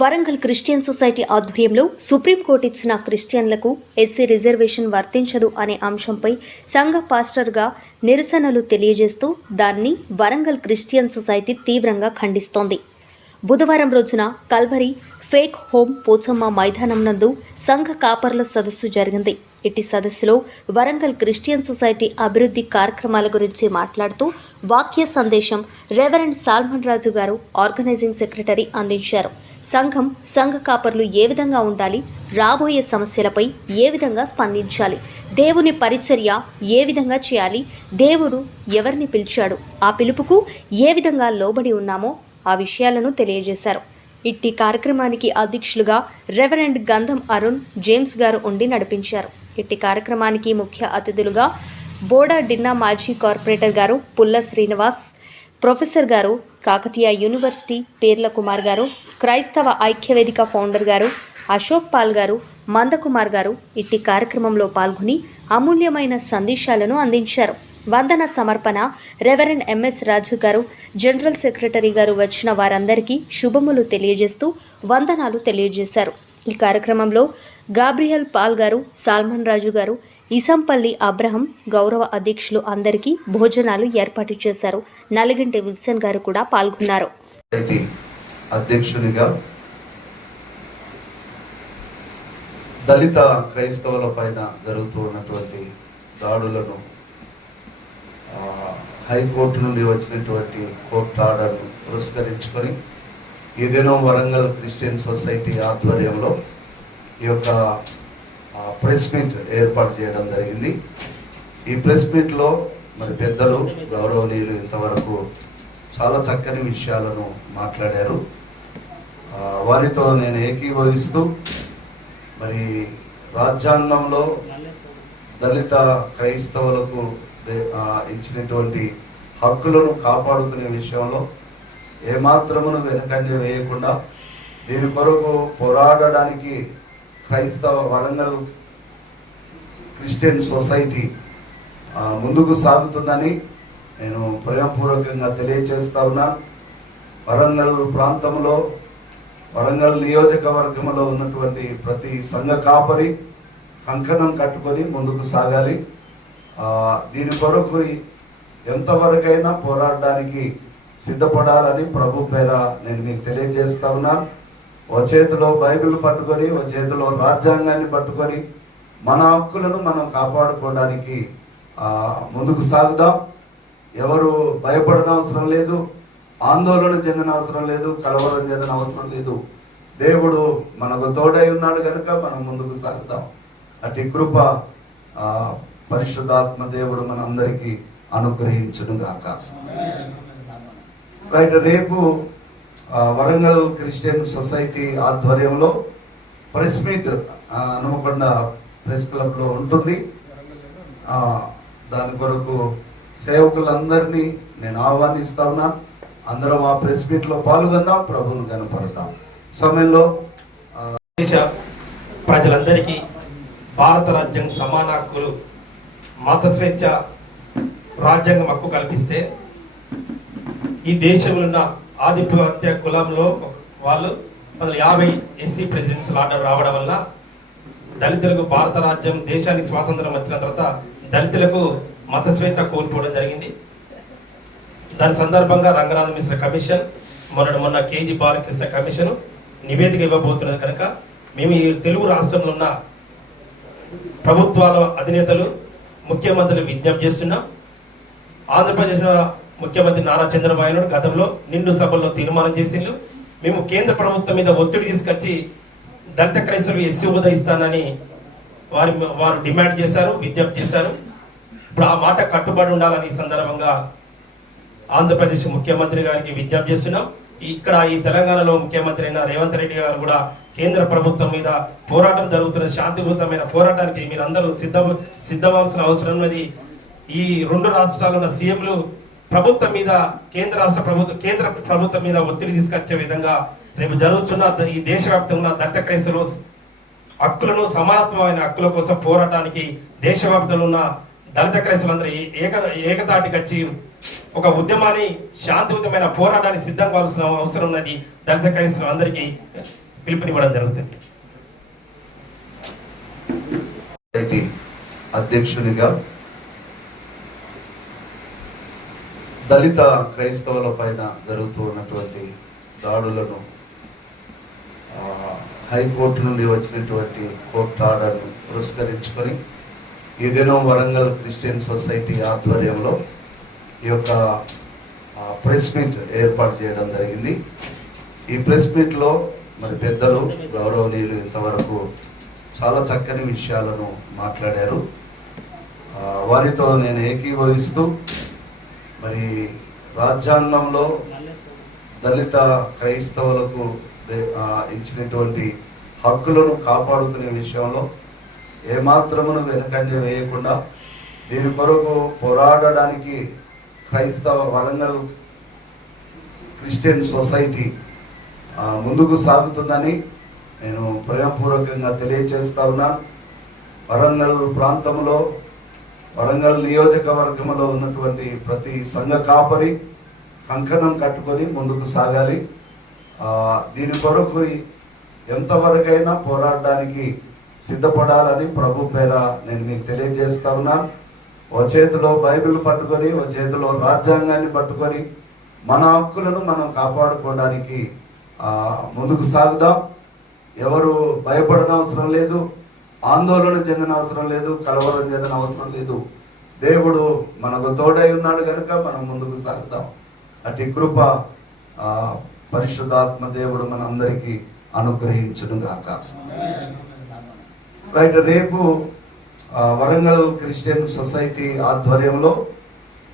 Warangal Christian society ఆధ్వర్యంలో supreme court ఇచ్చిన క్రిస్టియన్లకు SC reservation వర్తించదు అనే అంశంపై సంఘ పాస్టర్గా నిరసనలు తెలియజేస్తూ దాన్ని వరంగల్ క్రిస్టియన్ సొసైటీ తీవ్రంగా ఖండిస్తోంది. బుధవారం రోజున కల్వరి ఫేక్ హోమ్ పోచమ్మ మైదానం నందు సంఘ కాపర్ల సదస్సు జరిగింది. ఇట్టి సదస్సులో వరంగల్ క్రిస్టియన్ సొసైటీ అభివృద్ధి కార్యక్రమాల గురించి మాట్లాడుతూ వాక్య సందేశం రెవరెండ్ సాల్మన్ రాజు గారు ఆర్గనైజింగ్ సెక్రటరీ అందించారు. సంఘ కాపర్లు ఏ విధంగా ఉండాలి, రాబోయే సమస్యలపై ఏ విధంగా స్పందించాలి, దేవుని పరిచర్య ఏ విధంగా చేయాలి, దేవుడు ఎవరిని పిలిచాడు, ఆ పిలుపుకు ఏ విధంగా లోబడి ఉన్నామో ఆ విషయాలను తెలియజేశారు. ఇట్టి కార్యక్రమానికి అధ్యక్షులుగా రెవరెండ్ గంధం అరుణ్ జేమ్స్ గారు ఉండి నడిపించారు. ఇట్టి కార్యక్రమానికి ముఖ్య అతిథులుగా బోడా డిన్నా మాజీ కార్పొరేటర్ గారు పుల్ల శ్రీనివాస్, ప్రొఫెసర్ గారు కాకతీయ యూనివర్సిటీ పేర్ల కుమార్ గారు, క్రైస్తవ ఐక్యవేదిక ఫౌండర్ గారు అశోక్ పాల్ గారు, మందకుమార్ గారు ఇట్టి కార్యక్రమంలో పాల్గొని అమూల్యమైన సందేశాలను అందించారు. వందన సమర్పణ రెవరెండ్ ఎంఎస్ రాజు గారు, జనరల్ సెక్రటరీ గారు వచ్చిన వారందరికీ శుభములు తెలియజేస్తూ వందనాలు తెలియజేశారు. ఈ కార్యక్రమంలో గాబ్రియల్ పాల్ గారు, సాల్మన్ రాజు గారు, ఇసంపల్లి అబ్రహం గౌరవ అధ్యక్షులు అందరికీ భోజనాలు ఏర్పాటు చేశారు. నలిగింటి విల్సన్ గారు కూడా పాల్గొన్నారు. అధ్యక్షునిగా దళిత క్రైస్తవుల పైన జరుగుతూ ఉన్నటువంటి దాడులను హైకోర్టు నుండి వచ్చినటువంటి కోర్టు ఆర్డర్ను పురస్కరించుకొని ఈ దినం వరంగల్ క్రిస్టియన్ సొసైటీ ఆధ్వర్యంలో ఈ యొక్క ప్రెస్ మీట్ ఏర్పాటు చేయడం జరిగింది. ఈ ప్రెస్ మీట్లో మరి పెద్దలు గౌరవనీయులు ఇంతవరకు చాలా చక్కని విషయాలను మాట్లాడారు. వారితో నేను ఏకీభవిస్తూ మరి రాజ్యాంగంలో దళిత క్రైస్తవులకు ఇచ్చినటువంటి హక్కులను కాపాడుకునే విషయంలో ఏమాత్రమును వెనుకంజ వేయకుండా దీని కొరకు పోరాడడానికి వరంగల్ క్రిస్టియన్ సొసైటీ ముందుకు సాగుతుందని నేను ప్రేమపూర్వకంగా తెలియజేస్తా ఉన్నాను. వరంగల్ ప్రాంతంలో, వరంగల్ నియోజకవర్గంలో ఉన్నటువంటి ప్రతి సంఘ కాపరి కంకణం కట్టుకొని ముందుకు సాగాలి. దీని కొరకు ఎంతవరకైనా పోరాడడానికి సిద్ధపడాలని ప్రభు పేర నేను మీకు తెలియజేస్తా ఉన్నాను. ఓ చేతిలో బైబిల్ పట్టుకొని, ఓ చేతిలో రాజ్యాంగాన్ని పట్టుకొని మన హక్కులను మనం కాపాడుకోవడానికి ముందుకు సాగుదాం. ఎవరు భయపడన అవసరం లేదు, ఆందోళన చెందిన అవసరం లేదు, కలవరం చెందిన అవసరం లేదు. దేవుడు మనకు తోడై ఉన్నాడు కనుక మనం ముందుకు సాగుదాం. అటు కృప పరిశుద్ధాత్మ దేవుడు మనందరికీ అనుగ్రహించును గాక. రైట్, రేపు వరంగల్ క్రిస్టియన్ సొసైటీ ఆధ్వర్యంలో press meet Hanamkonda press club లో ఉంటుంది. దాని కొరకు సేవకులందరినీ నేను ఆహ్వానిస్తా ఉన్నాను. అందరం ఆ ప్రెస్ మీట్ లో పాల్గొందాం, ప్రభువును కనపడతాం. సమయంలో దేశ ప్రజలందరికీ భారత రాజ్యాంగం సమాన హక్కులు, మత స్వేచ్ఛ రాజ్యాంగం హక్కు కల్పిస్తే ఈ దేశంలో ఉన్న ఆధిపత్య కులంలో వాళ్ళు 50 ఎస్సీ ప్రెసిడెన్స్ ఆర్డర్ రావడం వల్ల దళితులకు భారత రాజ్యం దేశానికి స్వాతంత్రం వచ్చిన తర్వాత దళితులకు మత స్వేచ్ఛ కోల్పోవడం జరిగింది. దాని సందర్భంగా రంగనాథ మిశ్ర కమిషన్, మొన్న కేజీ బాలకృష్ణ కమిషన్ నివేదిక ఇవ్వబోతున్నది కనుక మేము ఈ తెలుగు రాష్ట్రంలో ఉన్న ప్రభుత్వాల అధినేతలు, ముఖ్యమంత్రులు విజ్ఞప్తి చేస్తున్నాం. ఆంధ్రప్రదేశ్ ముఖ్యమంత్రి నారా చంద్రబాబు నాయుడు గతంలో నిండు సభల్లో తీర్మానం చేసిండ్రు. మేము కేంద్ర ప్రభుత్వం మీద ఒత్తిడి తీసుకొచ్చి దళిత క్రైస్తవులు ఎస్సీ హోదా ఇస్తానని వారు డిమాండ్ చేశారు, విజ్ఞప్తి చేశారు. ఇప్పుడు ఆ మాట కట్టుబడి ఉండాలని ఈ సందర్భంగా ఆంధ్రప్రదేశ్ ముఖ్యమంత్రి గారికి విజ్ఞప్తి చేస్తున్నాం. ఇక్కడ ఈ తెలంగాణలో ముఖ్యమంత్రి అయిన రేవంత్ రెడ్డి గారు కూడా కేంద్ర ప్రభుత్వం మీద పోరాటం జరుగుతున్న శాంతియుతమైన పోరాటానికి మీరందరూ సిద్ధమవలసిన అవసరం ఉన్నది. ఈ 2 రాష్ట్రాలు ఉన్న సీఎంలు ప్రభుత్వం మీద, కేంద్ర ప్రభుత్వం మీద ఒత్తిడి తీసుకొచ్చే విధంగా రేపు జరుగుతున్న ఈ దేశవ్యాప్తంగా దళిత క్రైస్తవులు హక్కులను, సమానత్వమైన హక్కుల కోసం పోరాటానికి దేశవ్యాప్తంలో ఉన్న దళిత క్రైస్తవులందరూ ఏకతాటికి వచ్చి ఒక ఉద్యమాన్ని శాంతియుతమైన పోరాటాన్ని సిద్ధం కావాల్సిన అవసరం ఉన్నది దళిత క్రైస్తవులందరికీ. పిలుపునివ్వడం జరుగుతుంది. అధ్యక్షునిగా దళిత క్రైస్తవుల పైన జరుగుతూ ఉన్నటువంటి దాడులను హైకోర్టు నుండి వచ్చినటువంటి కోర్టు ఆర్డర్ను పురస్కరించుకొని ఈ దినం వరంగల్ క్రిస్టియన్ సొసైటీ ఆధ్వర్యంలో ఈ యొక్క ప్రెస్ మీట్ ఏర్పాటు చేయడం జరిగింది. ఈ ప్రెస్ మీట్లో మరి పెద్దలు గౌరవనీయులు ఇంతవరకు చాలా చక్కని విషయాలను మాట్లాడారు. వారితో నేను ఏకీభవిస్తూ మరి రాజ్యాంగంలో దళిత క్రైస్తవులకు ఇచ్చినటువంటి హక్కులను కాపాడుకునే విషయంలో ఏమాత్రమును వెనుకంజ వేయకుండా దీని కొరకు పోరాడడానికి వరంగల్ క్రిస్టియన్ సొసైటీ ముందుకు సాగుతుందని నేను ప్రేమపూర్వకంగా తెలియజేస్తా ఉన్నాను. వరంగల్ ప్రాంతంలో వరంగల్ నియోజకవర్గంలో ఉన్నటువంటి ప్రతి సంఘ కాపరి కంకణం కట్టుకొని ముందుకు సాగాలి. దీని కొరకు ఎంతవరకైనా పోరాడడానికి సిద్ధపడాలని ప్రభు పేర నేను మీకు తెలియజేస్తా ఉన్నాను. ఓ చేతిలో బైబిల్ పట్టుకొని ఓ చేతిలో రాజ్యాంగాన్ని పట్టుకొని మన హక్కులను మనం కాపాడుకోవడానికి ముందుకు సాగుదాం. ఎవరు భయపడన అవసరం లేదు, ఆందోళన చెందిన అవసరం లేదు, కలవరం చెందిన అవసరం లేదు. దేవుడు మనకు తోడై ఉన్నాడు కనుక మనం ముందుకు సాగుదాం. అటు కృప పరిశుద్ధాత్మ దేవుడు మనందరికీ అనుగ్రహించును గాక. రైట్, రేపు వరంగల్ క్రిస్టియన్ సొసైటీ ఆధ్వర్యంలో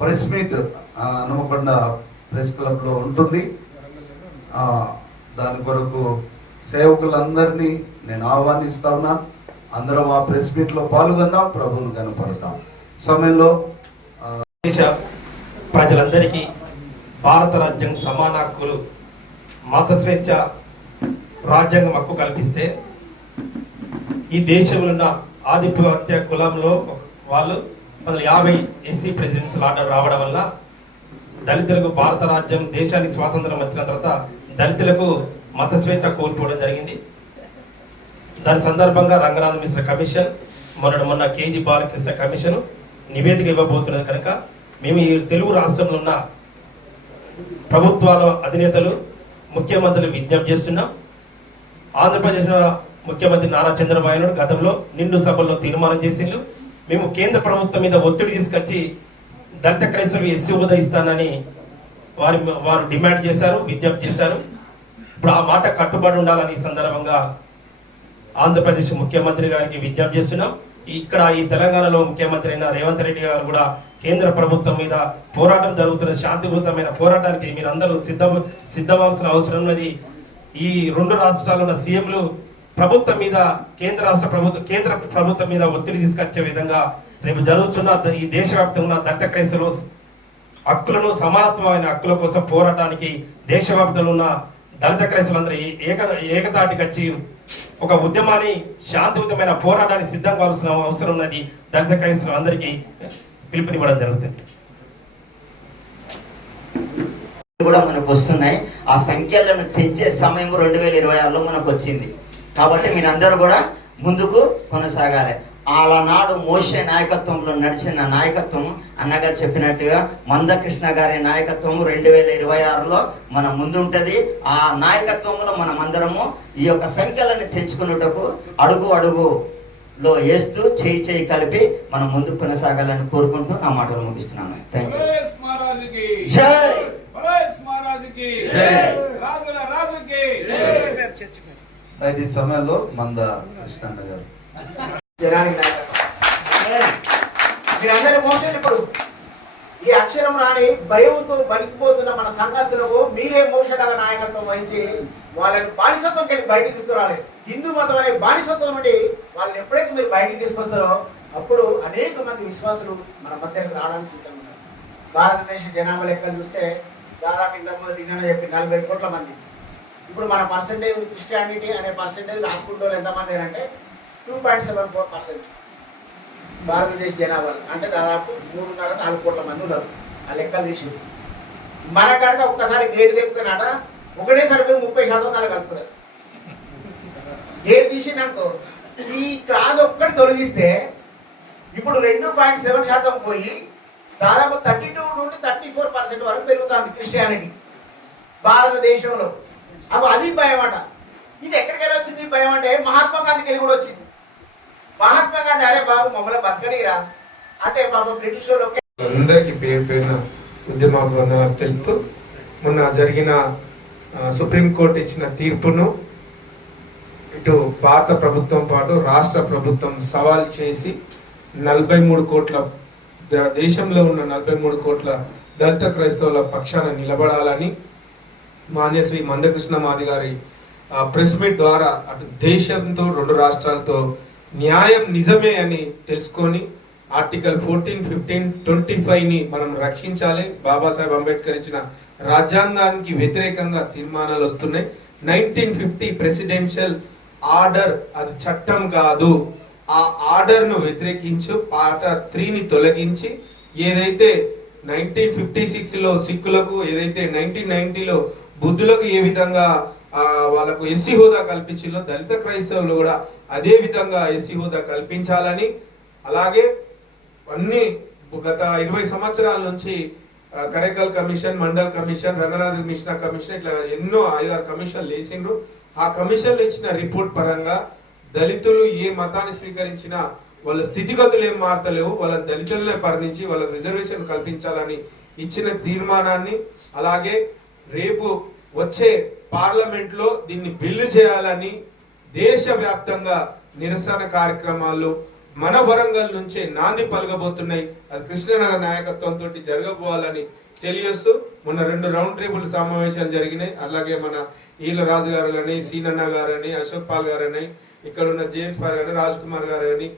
press meet Hanamkonda press club లో ఉంటుంది. దాని కొరకు సేవకులందరినీ నేను ఆహ్వానిస్తా ఉన్నాను. అందరం ఆ ప్రెస్ మీట్ లో పాల్గొందాం, ప్రభువును కనపడతాం. సమయంలో దేశ ప్రజలందరికీ భారత రాజ్యాంగం సమాన హక్కులు, మత స్వేచ్ఛ రాజ్యాంగం హక్కు కల్పిస్తే ఈ దేశంలో ఉన్న ఆధిపత్య కులంలో వాళ్ళు 50 ఎస్సీ ప్రెసిడెన్షియల్ ఆర్డర్ రావడం వల్ల దళితులకు భారత రాజ్యం దేశానికి స్వాతంత్రం వచ్చిన తర్వాత దళితులకు మత స్వేచ్ఛ కోల్పోవడం జరిగింది. దాని సందర్భంగా రంగనాథ్ మిశ్ర కమిషన్ మొన్న కేజీ బాలకృష్ణ కమిషన్ నివేదిక ఇవ్వబోతున్నది కనుక మేము ఈ తెలుగు రాష్ట్రంలో ఉన్న ప్రభుత్వాల అధినేతలు ముఖ్యమంత్రులు విజ్ఞప్తి చేస్తున్నాం. ఆంధ్రప్రదేశ్ ముఖ్యమంత్రి నారా చంద్రబాబు నాయుడు గతంలో నిండు సభల్లో తీర్మానం చేసిండ్రు. మేము కేంద్ర ప్రభుత్వం మీద ఒత్తిడి తీసుకొచ్చి దళిత క్రైస్తవులు ఎస్సీ హోదా ఇస్తానని వారు డిమాండ్ చేశారు, విజ్ఞప్తి చేశారు. ఇప్పుడు ఆ మాట కట్టుబడి ఉండాలని ఈ సందర్భంగా ఆంధ్రప్రదేశ్ ముఖ్యమంత్రి గారికి విజ్ఞప్తి చేస్తున్నాం. ఇక్కడ ఈ తెలంగాణలో ముఖ్యమంత్రి అయిన రేవంత్ రెడ్డి గారు కూడా కేంద్ర ప్రభుత్వం మీద పోరాటం జరుగుతున్న శాంతియుతమైన పోరాటానికి మీరందరూ సిద్ధమవలసిన అవసరం ఉన్నది. ఈ 2 రాష్ట్రాలు ఉన్న సీఎంలు ప్రభుత్వం మీద కేంద్ర ప్రభుత్వం మీద ఒత్తిడి తీసుకొచ్చే విధంగా రేపు జరుగుతున్న ఈ దేశవ్యాప్తంగా ఉన్న దళిత క్రైస్తవులు హక్కులను, సమానత్వమైన హక్కుల కోసం పోరాటానికి దేశవ్యాప్తంగా ఉన్న దళిత క్రైస్తవులందరూ ఏకతాటికి వచ్చి ఒక ఉద్యమాన్ని, శాంతియుతమైన పోరాటాన్ని సిద్ధం కావాల్సిన అవసరం ఉన్నది. దళిత క్రైస్తవులందరికీ పిలుపునివ్వడం జరుగుతుంది. కూడా మనకు వస్తున్నాయి. ఆ సంఖ్యలను తెంచే సమయం 2026లో మనకు వచ్చింది. కాబట్టి మీరందరూ కూడా ముందుకు కొనసాగాలి. ఆనాడు మోషే నాయకత్వంలో నడిచిన నాయకత్వం అన్నగారు చెప్పినట్టుగా మందకృష్ణ గారి నాయకత్వం 2026లో మన ముందుంటది. ఆ నాయకత్వంలో మనం అందరము ఈ యొక్క సంఖ్యలను తెంచుకున్నటకు అడుగులో వేస్తూ చేయి కలిపి మనం ముందుకు కొనసాగాలని కోరుకుంటూ నా మాటలు ముగిస్తున్నాను. Thank you. ఈ సమయంలో మంద కృష్ణన్న గారు మీరందరి మోసం ఇప్పుడు ఈ అక్షరం రాని భయంతో బలికిపోతున్న మన సంఘస్థులకు మీరే మోసగా నాయకత్వం వహించి వాళ్ళని బానిసత్వం కలిగి బయటికి తీసుకురావాలి. హిందూ మతం అనే బానిసత్వం నుండి వాళ్ళని ఎప్పుడైతే మీరు బయటికి తీసుకొస్తారో అప్పుడు అనేక మంది విశ్వాసులు మన మధ్యకి రావడానికి సిద్ధంగా ఉన్నారు. భారతదేశ జనాభా లెక్కలు చూస్తే దాదాపు ఇంతకుముందు నిన్న చెప్పి 40 కోట్ల మంది. ఇప్పుడు మన పర్సెంటేజ్ క్రిస్టియానిటీ అనే పర్సెంటేజ్ రాసుకుంటూ ఎంతమంది అంటే 2.74% భారతదేశ జనాభాలు, అంటే దాదాపు 3.5-4 కోట్ల మంది ఉన్నారు. ఆ లెక్కలు తీసి మన కనుక ఒక్కసారి గేటు తెప్పుతున్నట ఒకటేసారి 30% కలుపుతారు. వచ్చిందనుకో, ఈ క్లాస్ ఒక్కటి తొలగిస్తే ఇప్పుడు 2.7% పోయి దాదాపు 32 నుండి 34% వరకు పెరుగుతుంది క్రిస్టియానిటీ భారతదేశంలో. అప్పుడు అది భయం అట. ఇది ఎక్కడికి వచ్చింది భయం అంటే మహాత్మా గాంధీకి వెళ్ళి కూడా వచ్చింది. మహాత్మా గాంధీ అరే బాబు మమ్మల్ని బతకనీరా అంటే బాబు బ్రిటిష్ వాళ్ళు అందరికీ పేరు పేరున ఉద్యమాభివందనాలు తెలుపుతూ, మొన్న జరిగిన సుప్రీంకోర్టు ఇచ్చిన తీర్పును ఇటు భారత ప్రభుత్వం పాటు రాష్ట్ర ప్రభుత్వం సవాల్ చేసి 43 కోట్ల దేశంలో ఉన్న 43 కోట్ల దళిత క్రైస్తవుల పక్షాన నిలబడాలని మాన్యశ్రీ మందకృష్ణ మాది గారి ప్రెస్ మీట్ ద్వారా అటు దేశంతో 2 రాష్ట్రాలతో న్యాయం నిజమే అని తెలుసుకొని ఆర్టికల్ 14, 15, 25ని మనం రక్షించాలి. బాబాసాహెబ్ అంబేద్కర్ ఇచ్చిన రాజ్యాంగానికి వ్యతిరేకంగా తీర్మానాలు వస్తున్నాయి. 1950 ప్రెసిడెన్షియల్ ఆర్డర్ అది చట్టం కాదు. ఆ ఆర్డర్ ను వ్యతిరేకించు పార్ట్ 3ని తొలగించి ఏదైతే 1956 లో సిక్కులకు, ఏదైతే 1990లో బుద్ధులకు ఏ విధంగా వాళ్ళకు ఎస్సీ హోదా కల్పించిందో దళిత క్రైస్తవులు కూడా అదే విధంగా ఎస్సీ హోదా కల్పించాలని, అలాగే అన్ని గత 20 సంవత్సరాల నుంచి కరేకల్ commission, Mandal commission, Ranganath Mishra commission, ఇట్లా ఎన్నో 5-6 కమిషన్లు వేసిండ్రు. ఆ కమిషన్లు ఇచ్చిన రిపోర్ట్ పరంగా దళితులు ఏ మతాన్ని స్వీకరించినా వాళ్ళ స్థితిగతులు ఏం మారతలేవు, వాళ్ళ దళితులనే పరిణించి వాళ్ళ రిజర్వేషన్ కల్పించాలని ఇచ్చిన తీర్మానాన్ని, అలాగే రేపు వచ్చే పార్లమెంట్ లో దీన్ని బిల్లు చేయాలని దేశవ్యాప్తంగా నిరసన కార్యక్రమాలు మన వరంగల్ నుంచే నాంది పలకబోతున్నాయి. అది కృష్ణనగర్ నాయకత్వంతో జరగబోవాలని తెలియస్తూ మొన్న 2 రౌండ్ టేబుల్ సమావేశాలు జరిగినాయి. అలాగే మన ఈల రాజు గారు అని, సీనన్న గారు అని, అశోక్ పాల్ గారు అని, ఇక్కడ ఉన్న జేమ్స్ పాల్ గారు, రాజ్ కుమార్ గారు అని,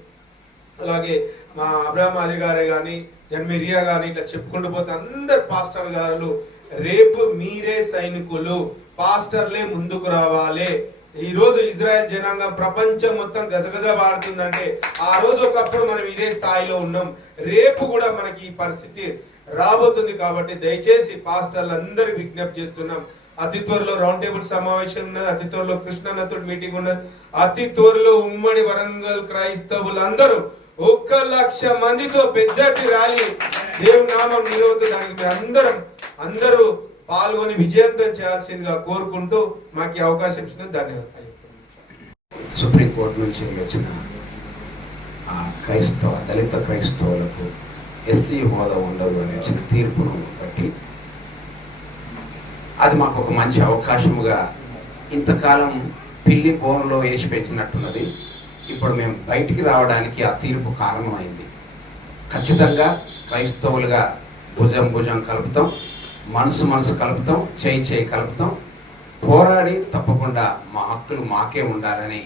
అలాగే మా అబ్రాహం అలీ గారే గాని, జన్మిరియా గాని, ఇట్లా చెప్పుకుంటూ పోతే అందరు పాస్టర్ గారు రేపు మీరే సైనికులు, పాస్టర్లే ముందుకు రావాలి. ఈ రోజు ఇజ్రాయెల్ జనాంగం ప్రపంచం మొత్తం గజగజ వాడుతుందంటే ఆ రోజు ఒకప్పుడు మనం ఇదే స్థాయిలో ఉన్నాం. రేపు కూడా మనకి ఈ పరిస్థితి రాబోతుంది. కాబట్టి దయచేసి పాస్టర్లు అందరికి విజ్ఞప్తి చేస్తున్నాం. అతి త్వరలో రౌండ్ టేబుల్ సమావేశం ఉన్నది, అతి త్వరలో కృష్ణన్నతో మీటింగ్ ఉన్నది, అతి త్వరలో ఉమ్మడి వరంగల్ క్రైస్తవులందరూ 1,00,000 మందితో పెద్ద ర్యాలీ దేవుని నామం నిలవుతుంది. మీరు అందరూ పాల్గొని విజయవంతం చేయాల్సిందిగా కోరుకుంటూ మాకు ఈ అవకాశం ఇచ్చిన ధన్యవాదాలు. సుప్రీంకోర్టు నుంచి వచ్చిన దళిత క్రైస్తవులకు ఎస్సీ హోదా ఉండదు అని వచ్చిన తీర్పును బట్టి అది మాకు ఒక మంచి అవకాశముగా, ఇంతకాలం పిల్లి బోన్లో వేసి పెట్టినట్టున్నది. ఇప్పుడు మేము బయటికి రావడానికి ఆ తీర్పు కారణమైంది. ఖచ్చితంగా క్రైస్తవులుగా భుజం కలుపుతాం, మనసు కలుపుతాం, చేయి కలుపుతాం, పోరాడి తప్పకుండా మా హక్కులు మాకే ఉండాలని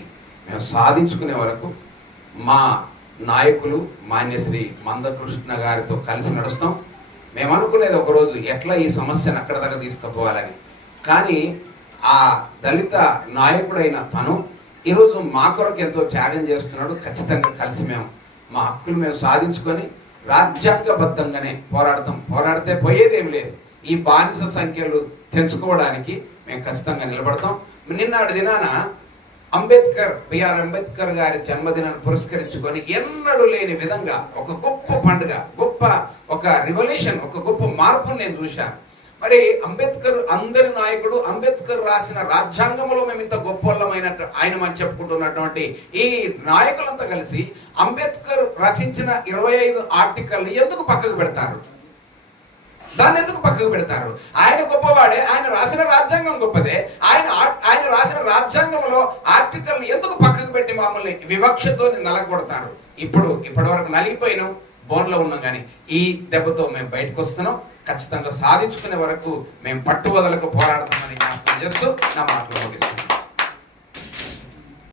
మేము సాధించుకునే వరకు మా నాయకులు మాన్యశ్రీ మందకృష్ణ గారితో కలిసి నడుస్తాం. మేము అనుకునేది ఒకరోజు ఎట్లా ఈ సమస్యను అక్కడ దాకా తీసుకుపోవాలని. కానీ ఆ దళిత నాయకుడైన తను ఈరోజు మా కొరకు ఎంతో త్యాగం చేస్తున్నాడు. ఖచ్చితంగా కలిసి మేము మా హక్కులు మేము సాధించుకొని రాజ్యాంగబద్ధంగానే పోరాడితే పోయేదేం లేదు. ఈ బానిస సంఖ్యలు తెంచుకోవడానికి మేము ఖచ్చితంగా నిలబడతాం. నిన్నటి దినాన బిఆర్ అంబేద్కర్ గారి జన్మదినాన్ని పురస్కరించుకొని ఎన్నడూ లేని విధంగా ఒక గొప్ప పండుగ, ఒక రివల్యూషన్, ఒక గొప్ప మార్పును నేను చూశాను. మరి అంబేద్కర్ అందరి నాయకుడు, అంబేద్కర్ రాసిన రాజ్యాంగంలో మేము ఇంత గొప్పవాళ్ళమైనట్టు ఆయన మనం చెప్పుకుంటున్నటువంటి ఈ నాయకులంతా కలిసి అంబేద్కర్ రచించిన 25 ఆర్టికల్ని ఎందుకు పక్కకు పెడతారు? దాన్ని ఎందుకు పక్కకు పెడతారు? ఆయన గొప్పవాడే, ఆయన రాసిన రాజ్యాంగం గొప్పదే. ఆయన రాసిన రాజ్యాంగంలో ఆర్టికల్ ఎందుకు పక్కకు పెట్టి మమ్మల్ని వివక్షతో నలగొడతారు? ఇప్పటి వరకు నలిగిపోయినాం, బోన్లో ఉన్నాం. కానీ ఈ దెబ్బతో మేము బయటకు వస్తున్నాం. ఖచ్చితంగా సాధించుకునే వరకు మేము పట్టువదలకు పోరాడతామని జ్ఞాపకం చేస్తూ నా మాటలు ముగిస్తున్నాం.